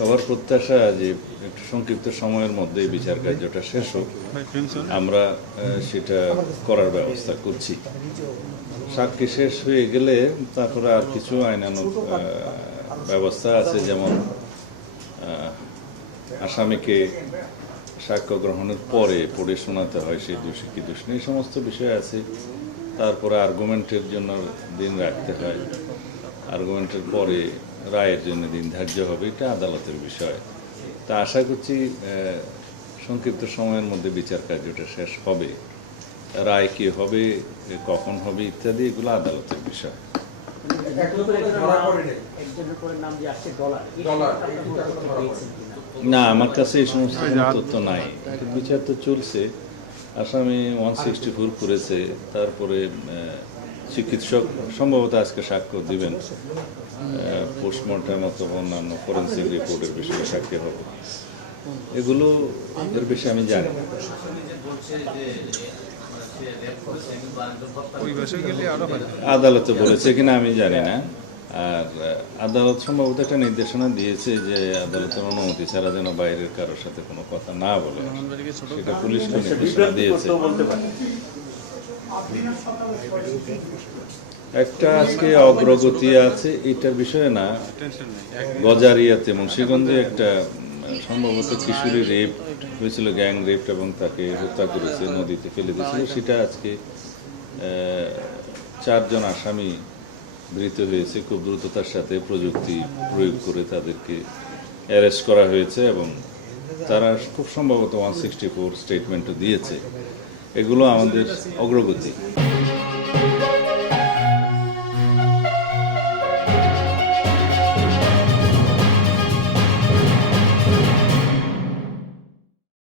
সবার প্রত্যাশা যে একটু সংক্ষিপ্ত সময়ের মধ্যে বিচার কার্যটা শেষ হোক, আমরা সেটা করার ব্যবস্থা করছি। সাক্ষী শেষ হয়ে গেলে তারপরে আর কিছু আইনানুগ ব্যবস্থা আছে, যেমন আসামিকে সাক্ষ্য গ্রহণের পরে পড়ে শোনাতে হয় সেই দোষী কি দোষ নেই, এই সমস্ত বিষয় আছে। তারপরে আর্গুমেন্টের জন্য দিন রাখতে হয়, আর্গুমেন্টের পরে রায়ের জন্য দিন ধার্য হবে, এটা আদালতের বিষয়। তা আশা করছি সংক্ষিপ্ত সময়ের মধ্যে বিচার কার্যটা শেষ হবে। রায় কি হবে, কখন হবে ইত্যাদি, এগুলো আদালতের বিষয়। না, আমার কাছে এই সমস্ত তথ্য নাই। বিচার তো চলছে, আসামি 164 করেছে, তারপরে চিকিৎসক সম্ভবত আজকে সাক্ষ্য দিবেন, পোস্টমর্টম অথবা অন্যান্য ফরেন্সিক রিপোর্টের বিষয়ে সাক্ষী হবে। এগুলো এর বিষয়ে আমি জানি। আদালতে বলেছে কিনা আমি জানি না। আর আদালত সম্ভবত একটা নির্দেশনা দিয়েছে যে আদালতের অনুমতি ছাড়া যেন বাইরের কারোর সাথে কোনো কথা না বলে, সেটা পুলিশকে নির্দেশনা দিয়েছে। একটা আজকে অগ্রগতি আছে এটার বিষয়ে না, গজারিয়াতে মুন্সিগঞ্জে একটা সম্ভবত কিশোরী রেপ হয়েছিল, গ্যাং রেপ, এবং তাকে হত্যা করেছে, নদীতে ফেলে দিয়েছিল। সেটা আজকে 4 জন আসামি ধৃত হয়েছে, খুব দ্রুততার সাথে প্রযুক্তি প্রয়োগ করে তাদেরকে অ্যারেস্ট করা হয়েছে, এবং তারা খুব সম্ভবত 164 স্টেটমেন্টও দিয়েছে। এগুলো আমাদের অগ্রগতি।